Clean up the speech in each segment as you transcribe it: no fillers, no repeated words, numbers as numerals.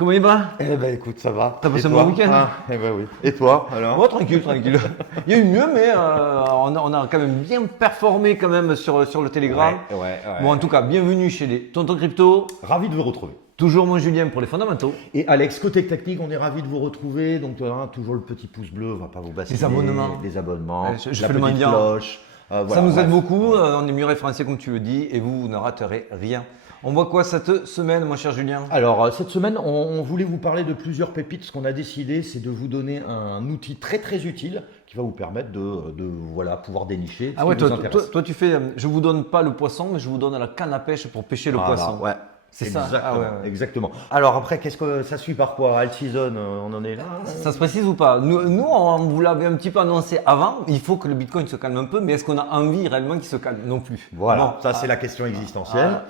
Comment il va? Eh ben écoute, ça va. T'as passé Et un toi? bon week-end? Ah, eh ben oui. Et toi alors? Oh, tranquille, tranquille. Il y a eu mieux, mais on a quand même bien performé quand même sur le Telegram. Ouais. Bon, en tout cas, bienvenue chez les Tonton Crypto. Ravi de vous retrouver. Toujours mon Julien pour les fondamentaux. Et Alex, côté technique, on est ravi de vous retrouver. Donc toujours le petit pouce bleu, on va pas vous bassiner. Les abonnements. Les abonnements. Ouais, je la fais le petite mendiant. cloche. Ça Voilà, nous aide bref. beaucoup, on est mieux référencé comme tu le dis, et vous ne raterez rien. On voit quoi cette semaine, mon cher Julien? Alors, cette semaine, on voulait vous parler de plusieurs pépites. Ce qu'on a décidé, c'est de vous donner un outil très très utile qui va vous permettre de pouvoir dénicher ce Ah ouais, qui vous toi, intéresse. tu fais, je vous donne pas le poisson, mais je vous donne la canne à pêche pour pêcher le Voilà, poisson. ouais. C'est ça? Exactement, Ah ouais. exactement. Alors après, qu'est-ce que ça suit par quoi? Alt season, on en est là? Ça se précise ou pas? Nous, on vous l'avait un petit peu annoncé avant. Il faut que le Bitcoin se calme un peu, mais est-ce qu'on a envie réellement qu'il se calme? Non plus. Voilà, Bon, ça c'est la question existentielle.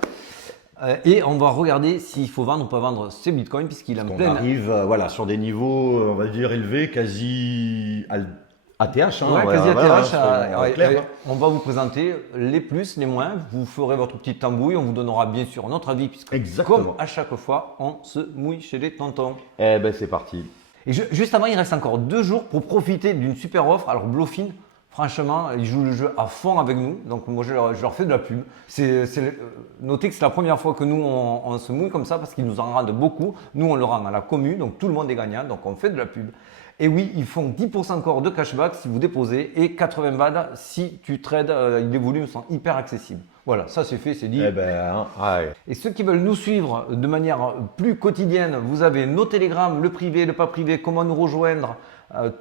et on va regarder s'il faut vendre ou pas vendre ces Bitcoins, puisqu'il est en On pleine. arrive sur des niveaux, on va dire, élevés, quasi ATH. Ouais, quasi ATH. Ouais, clair, ouais. hein. On va vous présenter les plus, les moins. Vous ferez votre petite tambouille. On vous donnera bien sûr notre avis, puisque Exactement. comme à chaque fois, on se mouille chez les tontons. Eh ben c'est parti. Et juste avant, il reste encore 2 jours pour profiter d'une super offre. Alors Bluefin, franchement, ils jouent le jeu à fond avec nous. Donc moi, je leur fais de la pub. Notez que c'est la première fois que nous, on se mouille comme ça parce qu'ils nous en rendent beaucoup. Nous, on le rend à la commune, donc tout le monde est gagnant. Donc on fait de la pub. Et oui, ils font 10% encore de cashback si vous déposez et 80 balles si tu trades. Les volumes sont hyper accessibles. Voilà, ça c'est fait, c'est dit. Eh ben, ouais. Et ceux qui veulent nous suivre de manière plus quotidienne, vous avez nos télégrammes, le privé, le pas privé, comment nous rejoindre.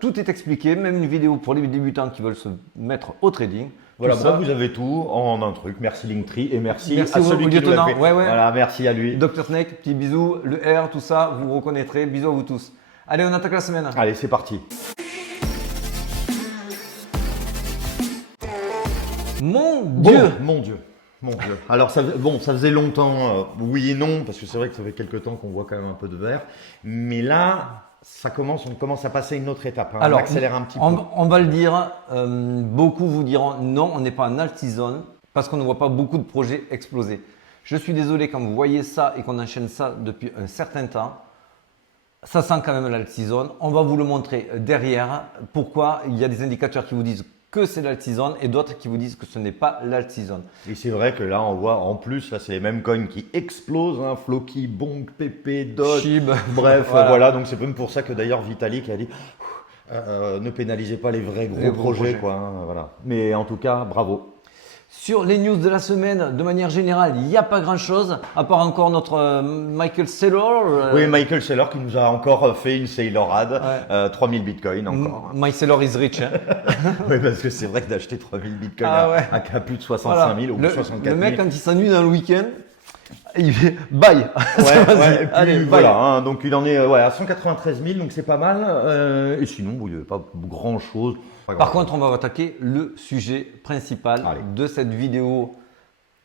Tout est expliqué, même une vidéo pour les débutants qui veulent se mettre au trading. Voilà, Tout moi ça. vous avez tout en un truc. Merci Linktree et merci Merci à au celui qui nous l'a lieutenant. fait. Ouais. Voilà, merci à lui. Dr Snake, petit bisou, le R, tout ça, vous reconnaîtrez. Bisous à vous tous. Allez, on attaque la semaine. Allez, c'est parti. Mon Bon, Dieu. mon Dieu. Mon Dieu. Alors, ça faisait longtemps, oui et non, parce que c'est vrai que ça fait quelques temps qu'on voit quand même un peu de vert. Mais là, on commence à passer une autre étape. Hein. On accélère un petit peu. On va le dire, beaucoup vous diront non, on n'est pas en alt-season parce qu'on ne voit pas beaucoup de projets exploser. Je suis désolé quand vous voyez ça et qu'on enchaîne ça depuis un certain temps. Ça sent quand même l'alt-season. On va vous le montrer derrière. Pourquoi? Il y a des indicateurs qui vous disent que c'est l'alt-season et d'autres qui vous disent que ce n'est pas l'alt-season. Et c'est vrai que là, on voit en plus, là, c'est les mêmes coins qui explosent. Hein, Floki, Bonk, Pepe, Doge. Shib. Bref, Voilà. voilà. Donc, c'est même pour ça que d'ailleurs, Vitalik a dit ne pénalisez pas les vrais gros Les gros projets. projets. Quoi, hein, voilà. Mais en tout cas, bravo. Sur les news de la semaine, de manière générale, il n'y a pas grand-chose, à part encore notre Michael Saylor. Oui, Michael Saylor qui nous a encore fait une Saylorade. 3000 bitcoins encore. My Saylor is rich. Hein. Oui, parce que c'est vrai que d'acheter 3000 bitcoins Ah ouais. à plus de 65 000 ou 64 000. Le mec, quand il s'ennuie dans le week-end, il fait bye. Ouais, et puis Allez, bye. voilà, hein, donc il en est à 193 000, donc c'est pas mal. Et sinon, il n'y avait pas grand chose. Par contre, on va attaquer le sujet principal Allez. de cette vidéo,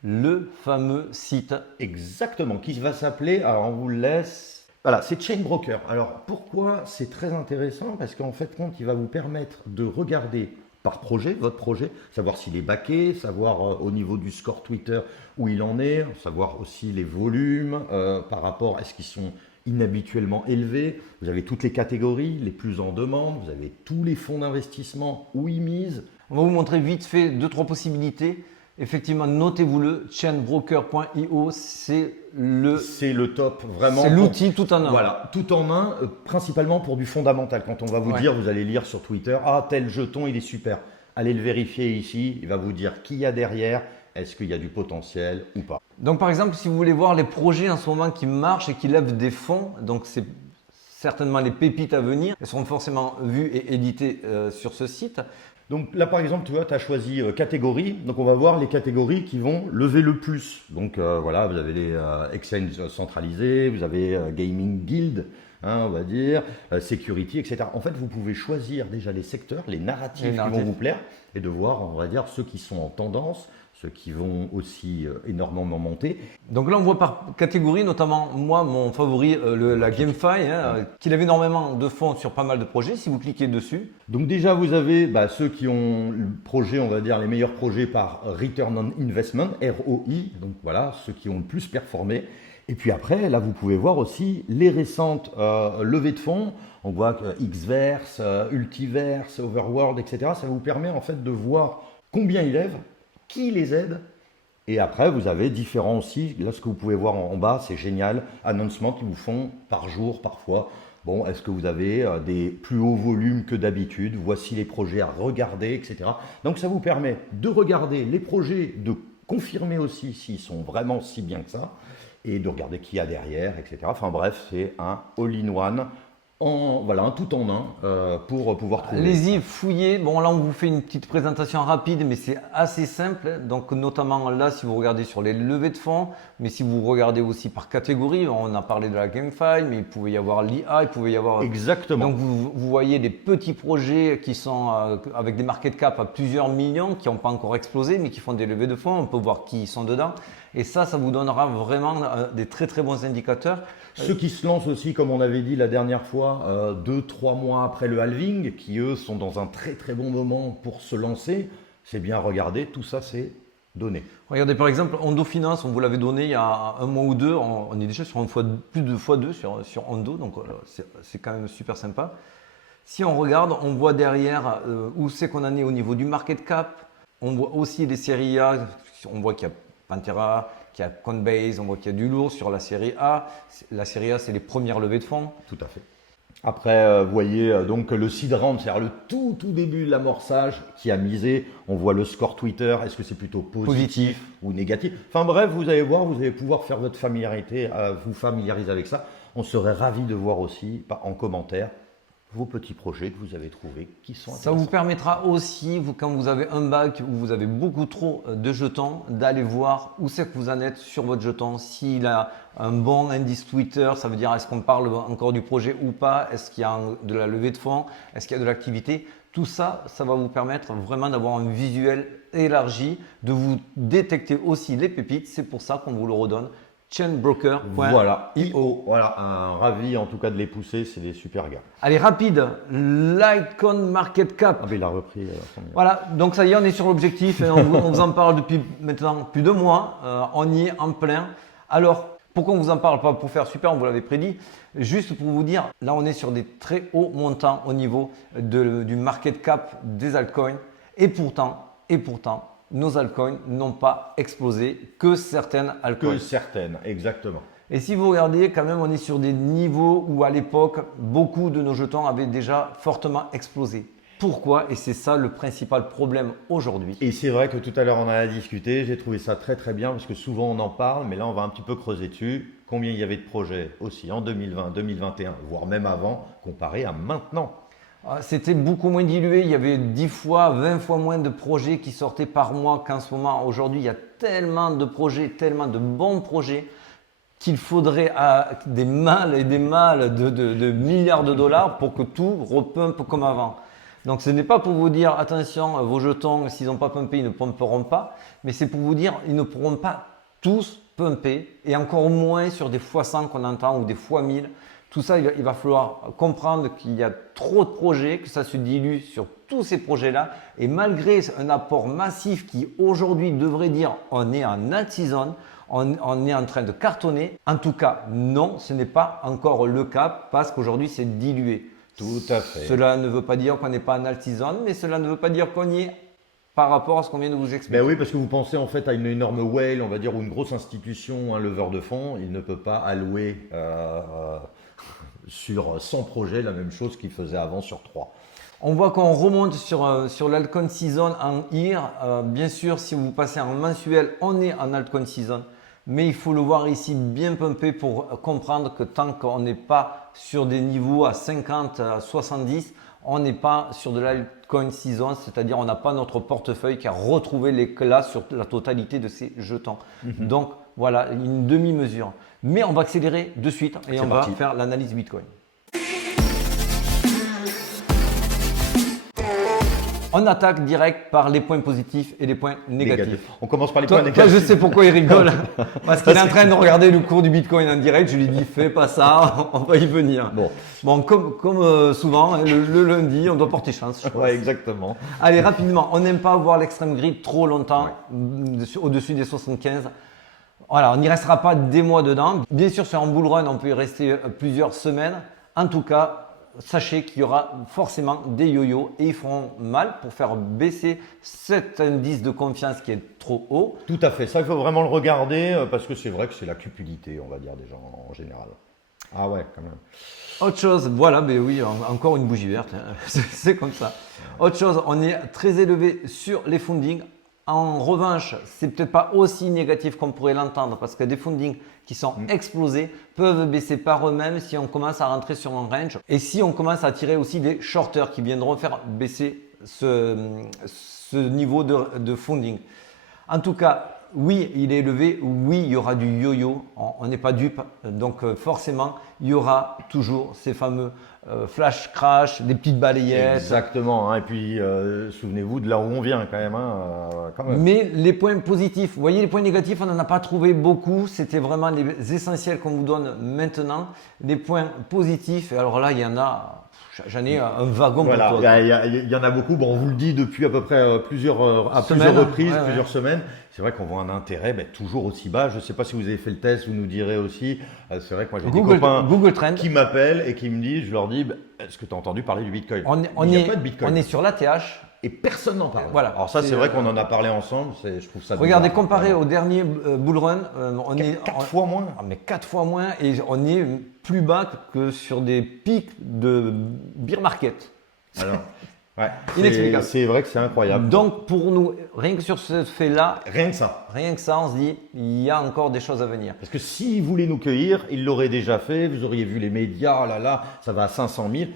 le fameux site. Exactement, qui va s'appeler, alors on vous le laisse. Voilà, c'est Chain Broker. Alors pourquoi c'est très intéressant? Parce qu'en fait, il va vous permettre de regarder par projet, votre projet, savoir s'il est backé, savoir au niveau du score Twitter où il en est, savoir aussi les volumes par rapport à ce qu'ils sont inhabituellement élevés. Vous avez toutes les catégories, les plus en demande, vous avez tous les fonds d'investissement où ils misent. On va vous montrer vite fait 2-3 possibilités. Effectivement, notez-vous-le, chainbroker.io, c'est le top, vraiment. C'est l'outil tout en un. Voilà, tout en un, principalement pour du fondamental. Quand on va vous dire, vous allez lire sur Twitter, tel jeton, il est super. Allez le vérifier ici, il va vous dire qui y a derrière, est-ce qu'il y a du potentiel ou pas. Donc par exemple, si vous voulez voir les projets en ce moment qui marchent et qui lèvent des fonds, donc c'est certainement les pépites à venir, elles seront forcément vues et éditées sur ce site. Donc là par exemple, tu vois, tu as choisi catégorie, donc on va voir les catégories qui vont lever le plus. Donc voilà, vous avez les exchanges centralisés, vous avez gaming guild, on va dire, security, etc. En fait, vous pouvez choisir déjà les secteurs, les narratifs qui vont vous plaire et de voir, on va dire, ceux qui sont en tendance, ceux qui vont aussi énormément monter. Donc là, on voit par catégorie, notamment moi, mon favori, la GameFi, qu'il avait énormément de fonds sur pas mal de projets. Si vous cliquez dessus, Donc déjà, vous avez ceux qui ont le projet, on va dire les meilleurs projets par Return on Investment, ROI, donc voilà, ceux qui ont le plus performé. Et puis après, là, vous pouvez voir aussi les récentes levées de fonds. On voit que Xverse, Ultiverse, Overworld, etc. Ça vous permet en fait de voir combien ils lèvent, qui les aide. Et après, vous avez différents aussi. Là, ce que vous pouvez voir en bas, c'est génial. Annoncements qui vous font par jour, parfois. Bon, est-ce que vous avez des plus hauts volumes que d'habitude? Voici les projets à regarder, etc. Donc, ça vous permet de regarder les projets, de confirmer aussi s'ils sont vraiment si bien que ça, et de regarder qui y a derrière, etc. Enfin bref, c'est un all-in-one. Un tout en un pour pouvoir trouver. allez-y, fouillez. Bon, là, on vous fait une petite présentation rapide, mais c'est assez simple. Donc, notamment là, si vous regardez sur les levées de fonds, mais si vous regardez aussi par catégorie, on a parlé de la GameFi, mais il pouvait y avoir l'IA, il pouvait y avoir. Exactement. Donc, vous voyez des petits projets qui sont avec des market cap à plusieurs millions, qui n'ont pas encore explosé, mais qui font des levées de fonds. On peut voir qui sont dedans. Et ça vous donnera vraiment des très très bons indicateurs. Ceux qui se lancent aussi, comme on avait dit la dernière fois, 2-3 mois après le halving, qui eux sont dans un très très bon moment pour se lancer, c'est bien regardé, tout ça c'est donné. Regardez par exemple Ondo Finance, on vous l'avait donné il y a un mois ou deux, on est déjà sur plus de x2 sur Ondo, donc c'est quand même super sympa. Si on regarde, on voit derrière où c'est qu'on en est au niveau du market cap, on voit aussi les séries A, on voit qu'il y a Pantera, qu'il y a Coinbase, on voit qu'il y a du lourd sur la série A. La série A, c'est les premières levées de fonds. Tout à fait. Après, vous voyez donc le seed round, c'est-à-dire le tout début de l'amorçage qui a misé. On voit le score Twitter, est-ce que c'est plutôt positif ou négatif? Enfin bref, vous allez voir, vous allez pouvoir faire votre familiarité, vous familiariser avec ça. On serait ravis de voir aussi en commentaire vos petits projets que vous avez trouvés qui sont intéressants. Ça vous permettra aussi, quand vous avez un bac où vous avez beaucoup trop de jetons, d'aller voir où c'est que vous en êtes sur votre jeton. S'il a un bon indice Twitter, ça veut dire est-ce qu'on parle encore du projet ou pas? Est-ce qu'il y a de la levée de fonds? Est-ce qu'il y a de l'activité? Tout ça, ça va vous permettre vraiment d'avoir un visuel élargi, de vous détecter aussi les pépites. C'est pour ça qu'on vous le redonne. Chainbroker.io. Voilà, un ravi en tout cas de les pousser, c'est des super gars. Allez, rapide, Litecoin Market Cap. Ah ben il a repris. Voilà, donc ça y est, on est sur l'objectif et on vous en parle depuis maintenant plus de mois. On y est en plein. Alors, pourquoi on vous en parle? Pas pour faire super, on vous l'avait prédit. Juste pour vous dire, là on est sur des très hauts montants au niveau du market cap des altcoins. Et pourtant, nos altcoins n'ont pas explosé, que certaines altcoins. Que certaines, exactement. Et si vous regardez, quand même, on est sur des niveaux où à l'époque, beaucoup de nos jetons avaient déjà fortement explosé. Pourquoi? Et c'est ça le principal problème aujourd'hui. Et c'est vrai que tout à l'heure on en a discuté, j'ai trouvé ça très très bien parce que souvent on en parle, mais là on va un petit peu creuser dessus. Combien il y avait de projets aussi en 2020, 2021, voire même avant, comparé à maintenant? C'était beaucoup moins dilué, il y avait 10 fois, 20 fois moins de projets qui sortaient par mois qu'en ce moment. Aujourd'hui, il y a tellement de projets, tellement de bons projets qu'il faudrait des mâles et des mâles de milliards de dollars pour que tout repumpe comme avant. Donc ce n'est pas pour vous dire attention, vos jetons, s'ils n'ont pas pumpé, ils ne pumperont pas, mais c'est pour vous dire ils ne pourront pas tous pumper et encore moins sur des x100 qu'on entend ou des x1000. Tout ça, il va falloir comprendre qu'il y a trop de projets, que ça se dilue sur tous ces projets-là. Et malgré un apport massif qui aujourd'hui devrait dire on est en alt-season, on est en train de cartonner. En tout cas, non, ce n'est pas encore le cas parce qu'aujourd'hui c'est dilué. Tout à fait. Cela ne veut pas dire qu'on n'est pas en alt-season, mais cela ne veut pas dire qu'on y est par rapport à ce qu'on vient de vous expliquer. Ben oui, parce que vous pensez en fait à une énorme whale, on va dire, ou une grosse institution, un leveur de fonds, il ne peut pas allouer sur 100 projets la même chose qu'il faisait avant sur 3. On voit qu'on remonte sur l'altcoin season en IR. Bien sûr, si vous passez en mensuel, on est en altcoin season. Mais il faut le voir ici bien pumpé pour comprendre que tant qu'on n'est pas sur des niveaux à 50, à 70, on n'est pas sur de l'altcoin season, c'est-à-dire on n'a pas notre portefeuille qui a retrouvé l'éclat sur la totalité de ses jetons. Donc voilà, une demi-mesure. Mais on va accélérer de suite et on va faire l'analyse Bitcoin. On attaque direct par les points positifs et les points négatifs. On commence par les Toi, points négatifs. je sais pourquoi il rigole. Parce qu'il est en train de regarder le cours du Bitcoin en direct. Je lui dis, fais pas ça, on va y venir. Bon, comme souvent, hein, le lundi, on doit porter chance. Je pense. Ouais, exactement. Allez, rapidement, on n'aime pas voir l'extrême grid trop longtemps, au-dessus des 75. Voilà, on n'y restera pas des mois dedans. Bien sûr, sur un bull run, on peut y rester plusieurs semaines. En tout cas, sachez qu'il y aura forcément des yo-yo et ils feront mal pour faire baisser cet indice de confiance qui est trop haut. Tout à fait. Ça, il faut vraiment le regarder parce que c'est vrai que c'est la cupidité, on va dire, des gens en général. Ah ouais, quand même. Autre chose, voilà, mais oui, encore une bougie verte, hein. C'est comme ça. Autre chose, on est très élevé sur les fundings. En revanche, c'est peut-être pas aussi négatif qu'on pourrait l'entendre parce que des fundings qui sont explosés peuvent baisser par eux-mêmes si on commence à rentrer sur un range et si on commence à tirer aussi des shorters qui viendront faire baisser ce niveau de funding. En tout cas, oui, il est élevé, oui, il y aura du yo-yo, on n'est pas dupe, donc forcément, il y aura toujours ces fameux flash crash, des petites balayettes. Exactement, hein. Et puis souvenez-vous de là où on vient quand même. Quand même. Mais les points positifs, vous voyez les points négatifs, on n'en a pas trouvé beaucoup, c'était vraiment les essentiels qu'on vous donne maintenant. Les points positifs, et alors là, il y en a... J'en ai un wagon voilà, pour toi. il y en a beaucoup. Bon, on vous le dit depuis à peu près plusieurs reprises, plusieurs semaines. C'est vrai qu'on voit un intérêt toujours aussi bas. Je ne sais pas si vous avez fait le test, vous nous direz aussi. C'est vrai que moi j'ai des copains qui m'appellent et qui me disent, je leur dis, est-ce que tu as entendu parler du Bitcoin? Il n'y a pas de Bitcoin. On est sur l'ATH. Et personne n'en parle. Voilà, alors ça, c'est vrai qu'on en a parlé ensemble. Je trouve ça. Regardez, comparé au dernier bull run, on est 4 fois moins. Mais 4 fois moins et on est plus bas que sur des pics de bear market. Alors, ouais, inexplicable. C'est vrai que c'est incroyable. Donc pour nous, rien que sur ce fait-là, rien que ça, on se dit, il y a encore des choses à venir. Parce que s'il voulait nous cueillir, il l'aurait déjà fait. Vous auriez vu les médias, oh là là, ça va à 500 000.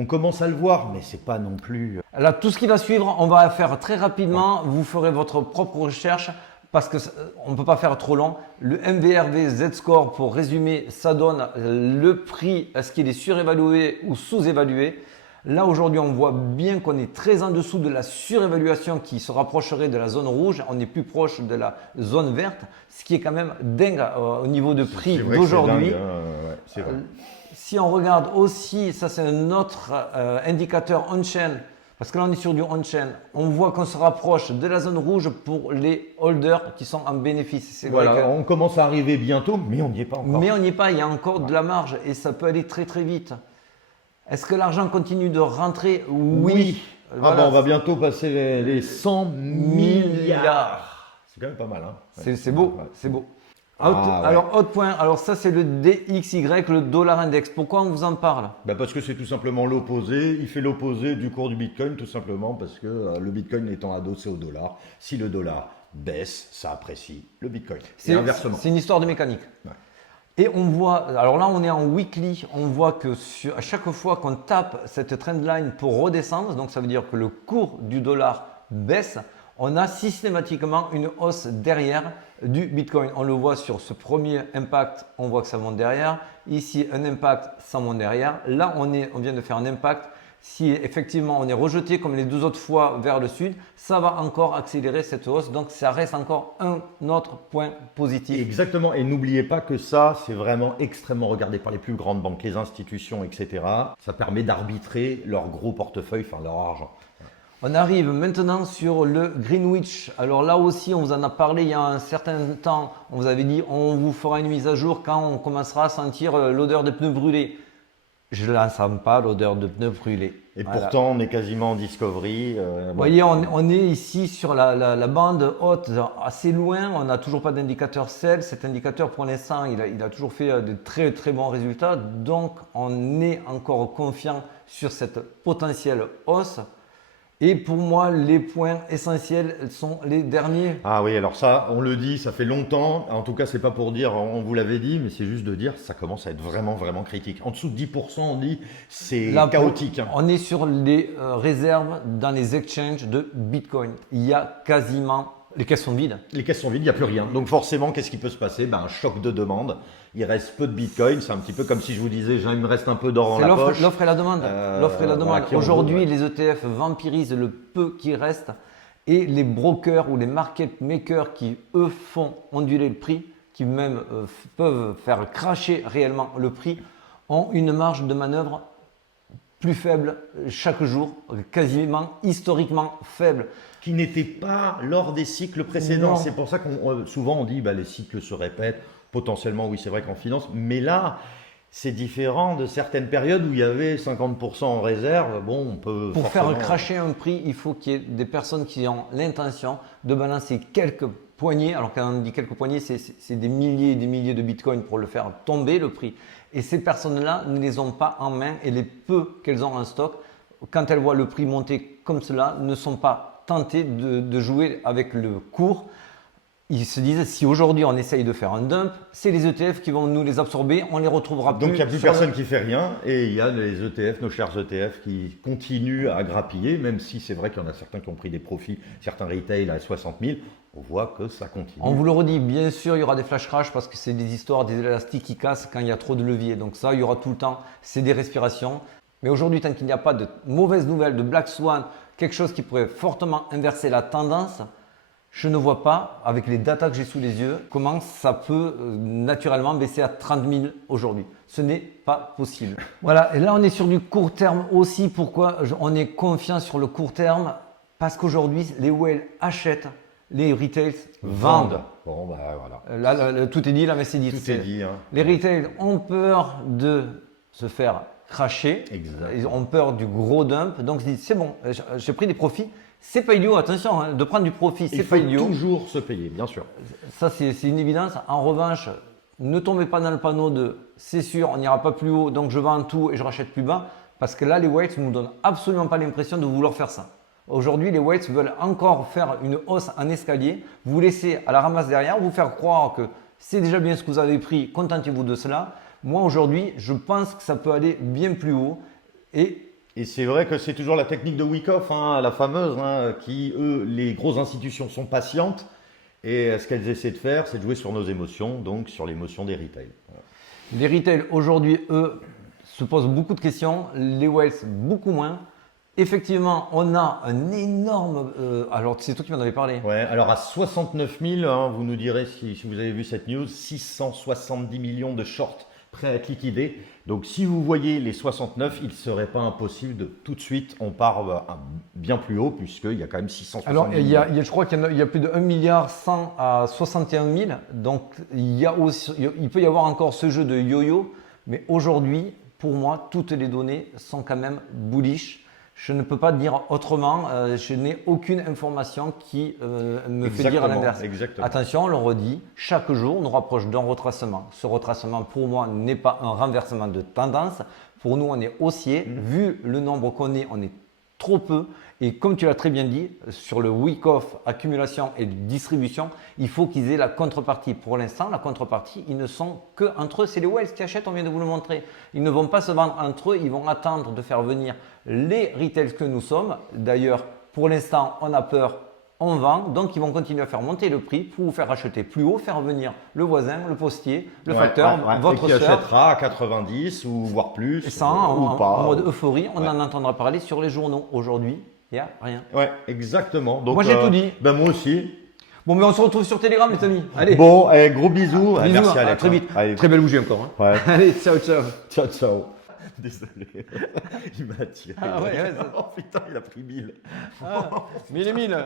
On commence à le voir, mais c'est pas non plus. Là, tout ce qui va suivre, on va faire très rapidement. Vous ferez votre propre recherche parce qu'on ne peut pas faire trop long. Le MVRV Z-Score, pour résumer, ça donne le prix. Est-ce qu'il est surévalué ou sous-évalué? Là, aujourd'hui, on voit bien qu'on est très en dessous de la surévaluation qui se rapprocherait de la zone rouge. On est plus proche de la zone verte, ce qui est quand même dingue au niveau de prix d'aujourd'hui. C'est vrai. Si on regarde aussi, ça c'est un autre indicateur on-chain, parce que là on est sur du on-chain, on voit qu'on se rapproche de la zone rouge pour les holders qui sont en bénéfice. Voilà, on commence à arriver bientôt, mais on n'y est pas encore. Mais on n'y est pas, il y a encore de la marge et ça peut aller très très vite. Est-ce que l'argent continue de rentrer? Oui. Voilà. On va bientôt passer les 100 milliards. C'est quand même pas mal. Hein. C'est beau, c'est beau. Alors, autre point, alors ça c'est le DXY, le dollar index. Pourquoi on vous en parle? Parce que c'est tout simplement l'opposé. Il fait l'opposé du cours du Bitcoin, tout simplement parce que le Bitcoin étant adossé au dollar, si le dollar baisse, ça apprécie le Bitcoin. C'est inversement. C'est une histoire de mécanique. Ouais. Et on voit, alors là on est en weekly, on voit que à chaque fois qu'on tape cette trendline pour redescendre, donc ça veut dire que le cours du dollar baisse, on a systématiquement une hausse derrière du Bitcoin. On le voit sur ce premier impact, on voit que ça monte derrière. Ici, un impact, ça monte derrière. Là, on vient de faire un impact. Si effectivement on est rejeté comme les deux autres fois vers le sud, ça va encore accélérer cette hausse. Donc, ça reste encore un autre point positif. Exactement. Et n'oubliez pas que ça, c'est vraiment extrêmement regardé par les plus grandes banques, les institutions, etc. Ça permet d'arbitrer leur gros portefeuille, enfin leur argent. On arrive maintenant sur le Greenwich. Alors là aussi, on vous en a parlé il y a un certain temps. On vous avait dit, on vous fera une mise à jour quand on commencera à sentir l'odeur des pneus brûlés. Je ne la sens pas, l'odeur de pneus brûlés. Et voilà. Pourtant, on est quasiment en discovery. Vous voyez, on est ici sur la bande haute, assez loin. On n'a toujours pas d'indicateur sell. Cet indicateur, pour l'instant, il a toujours fait de très très bons résultats. Donc, on est encore confiant sur cette potentielle hausse. Et pour moi, les points essentiels sont les derniers. Ah oui, alors ça, on le dit, ça fait longtemps. En tout cas, c'est pas pour dire, on vous l'avait dit, mais c'est juste de dire, ça commence à être vraiment, vraiment critique. En dessous de 10%, on dit, c'est chaotique. On est sur les réserves dans les exchanges de Bitcoin. Il y a quasiment Les caisses sont vides. Les caisses sont vides, il n'y a plus rien. Donc forcément, qu'est-ce qui peut se passer? Un choc de demande. Il reste peu de bitcoin. C'est un petit peu comme si je vous disais, il me reste un peu d'or dans C'est la poche. l'offre et la demande. L'offre et la demande. Voilà, qui en Aujourd'hui, vaut, ouais. les ETF vampirisent le peu qui reste et les brokers ou les market makers qui, eux, font onduler le prix, qui même peuvent faire cracher réellement le prix, ont une marge de manœuvre plus faible chaque jour, quasiment historiquement faible. Qui n'était pas lors des cycles précédents. Non. C'est pour ça qu'on souvent on dit les cycles se répètent. Potentiellement, oui, c'est vrai qu'en finance. Mais là, c'est différent de certaines périodes où il y avait 50% en réserve. Bon, on peut. Pour forcément... faire cracher un prix, il faut qu'il y ait des personnes qui ont l'intention de balancer quelques poignées. Alors quand on dit quelques poignées, c'est des milliers et des milliers de bitcoins pour le faire tomber le prix. Et ces personnes-là ne les ont pas en main et les peu qu'elles ont en stock, quand elles voient le prix monter comme cela, ne sont pas tentées de jouer avec le cours. Ils se disent, si aujourd'hui on essaye de faire un dump, c'est les ETF qui vont nous les absorber, on les retrouvera plus. Donc il n'y a plus personne qui fait rien et il y a les ETF, nos chers ETF qui continuent à grappiller, même si c'est vrai qu'il y en a certains qui ont pris des profits, certains retail à 60 000, on voit que ça continue. On vous le redit, bien sûr, il y aura des flash crash parce que c'est des histoires, des élastiques qui cassent quand il y a trop de levier. Donc ça, il y aura tout le temps, c'est des respirations. Mais aujourd'hui, tant qu'il n'y a pas de mauvaises nouvelles, de Black Swan, quelque chose qui pourrait fortement inverser la tendance, je ne vois pas, avec les datas que j'ai sous les yeux, comment ça peut naturellement baisser à 30 000 aujourd'hui. Ce n'est pas possible. Voilà, et là on est sur du court terme aussi. Pourquoi on est confiant sur le court terme? Parce qu'aujourd'hui, les whales achètent, les retails vendent. Bon, voilà. Là, tout est dit, là, mais c'est dit. Tout est dit. Hein. Les retails ont peur de se faire cracher. Exact. Ils ont peur du gros dump. Donc, ils se disent, c'est bon, j'ai pris des profits. C'est pas idiot, attention, hein, de prendre du profit, c'est pas idiot. Il faut toujours se payer, bien sûr. Ça, c'est une évidence. En revanche, ne tombez pas dans le panneau de c'est sûr, on n'ira pas plus haut, donc je vends tout et je rachète plus bas. Parce que là, les whales ne nous donnent absolument pas l'impression de vouloir faire ça. Aujourd'hui, les whales veulent encore faire une hausse en escalier, vous laisser à la ramasse derrière, vous faire croire que c'est déjà bien ce que vous avez pris, contentez-vous de cela. Moi, aujourd'hui, je pense que ça peut aller bien plus haut Et c'est vrai que c'est toujours la technique de Wyckoff, la fameuse, qui, eux, les grosses institutions sont patientes. Et ce qu'elles essaient de faire, c'est de jouer sur nos émotions, donc sur l'émotion des retail. Voilà. Les retail, aujourd'hui, eux, se posent beaucoup de questions. Les whales, beaucoup moins. Effectivement, on a un énorme... alors, c'est toi qui m'en avais parlé. Ouais, alors à 69 000, vous nous direz si vous avez vu cette news, 670 millions de shorts prêts à être liquidés. Donc si vous voyez les 69, il ne serait pas impossible de tout de suite, on part bien plus haut puisqu'il y a quand même 670 alors, millions. je crois qu'il y a plus de 1 milliard 100 à 61 000. Donc, il peut y avoir encore ce jeu de yo-yo. Mais aujourd'hui, pour moi, toutes les données sont quand même bullish. Je ne peux pas dire autrement. Je n'ai aucune information qui me fait dire à l'inverse. Attention, on le redit, chaque jour, on nous rapproche d'un retracement. Ce retracement, pour moi, n'est pas un renversement de tendance. Pour nous, on est haussier. Vu le nombre qu'on est, on est trop peu. Et comme tu l'as très bien dit, sur le Wyckoff, accumulation et distribution, il faut qu'ils aient la contrepartie. Pour l'instant, la contrepartie, ils ne sont que entre eux. C'est les whales qui achètent, on vient de vous le montrer. Ils ne vont pas se vendre entre eux, ils vont attendre de faire venir les retails que nous sommes. D'ailleurs, pour l'instant, on a peur, on vend. Donc, ils vont continuer à faire monter le prix pour vous faire acheter plus haut, faire venir le voisin, le postier, le facteur, votre qui sœur. achètera à 90 ou voire plus. Et ça, ou pas. En mode euphorie, on en entendra parler sur les journaux. Aujourd'hui, il n'y a rien. Ouais, exactement. Donc, moi, j'ai tout dit. Ben, moi aussi. Bon, mais on se retrouve sur Telegram, les amis. Allez. Bon, gros bisous. Bisous, merci à Alex. très vite. Allez. Très belle bougie encore. Hein. Ouais. Allez, ciao, ciao. Ciao, ciao. Désolé. Il m'a tiré. Ah ouais, Oh putain, il a pris 1000. Ah, 1000 et 1000.